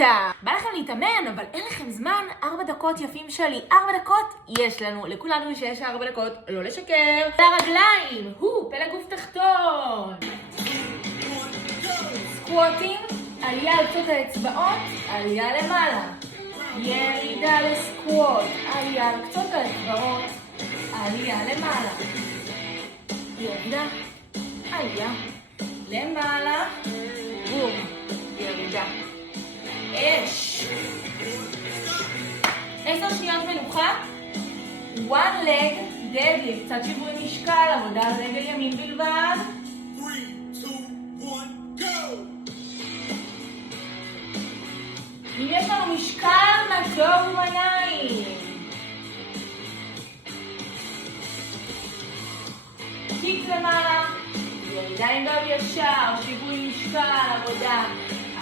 בטח! בא לכם להתאמן, אבל אין לכם זמן? 4 דקות יפים שלי. 4 דקות? יש לנו. לכולנו שיש 4 דקות, לא לשקר. לרגליים, פלג גוף תחתון. סקווטים, עלייה על קצות האצבעות, עלייה למעלה. ירידה לסקווט, עלייה על קצות האצבעות, עלייה למעלה. ירידה, עלייה, למעלה, בום, ירידה. אש. 10 שניות מנוחה. One leg deadlift, קצת שיווי משקל, עבודה על רגל ימין בלבד. 3, 2, 1, go! אם יש לנו משקל, נעצור בידיים. קיק למעלה, ירידה עם גב ישר, שיווי משקל, עבודה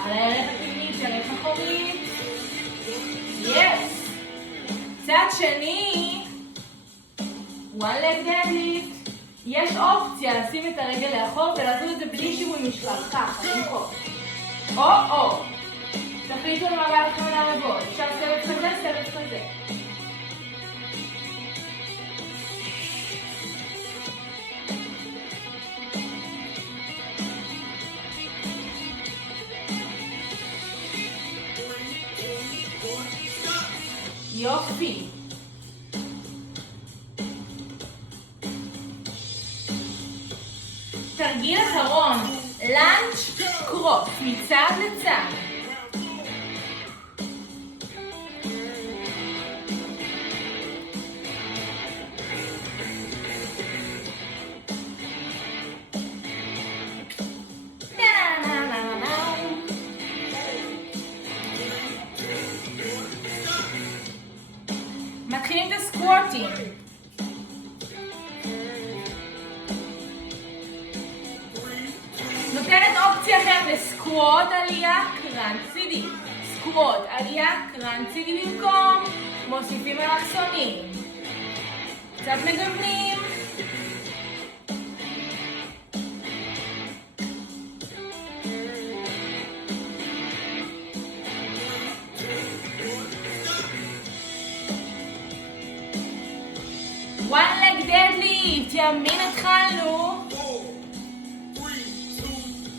על הערך הפנימית של הערך אחורית. יס! צד שני, one leg deadlift. יש אופציה לשים את הרגל לאחור ולעשות את זה בלי שיווי משקל, ככה, במקום. או. תחליטו על מעגל אחר לעבוד. אפשר סבב כזה, סבב כזה. יופי. תרגיל אחרון, לאנץ' קרוס, מצד לצד. מתחילים את הסקווטים. נותנת אופציה אחרת לסקווט, עלייה, קרנץ' צידי. סקווט, עלייה, קרנץ' צידי במקום. מוסיפים אלכסונים. קצת מגוונים. one leg deadlift, ימין התחלנו. 4, 3, 2,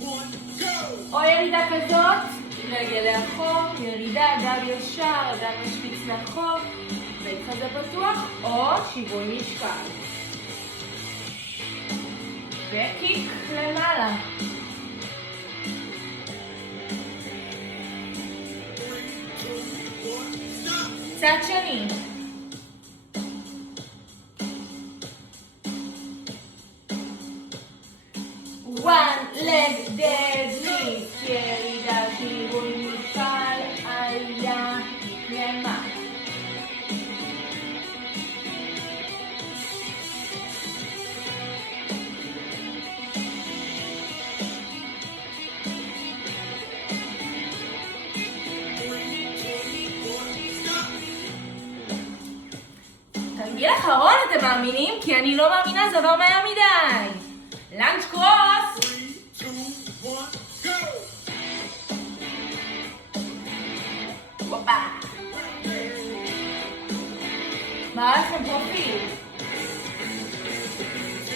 1, go! או ירידה כזאת, רגל לאחור, ירידה, גב ישר, גב משפיץ לאחור, בית חזה פתוח, או שיווי משקל. וקיק למעלה. צד שני. one leg deadlift, ירידה, שיווי משקל, עלייה, למעלה. תרגיל אחרון, אתם מאמינים? כי אני לא מאמינה, זה עבר מהר מדי. לאנץ' קרוס. 3, 2, 1, go! הופה. מה לכם פרופיל? 7, 6, 5,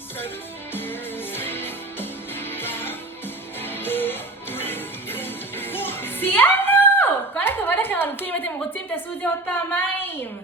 4, 3, 2, 1. סיימנו! כל הכבוד לכם אלופים, אם אתם רוצים תעשו את זה עוד פעמיים.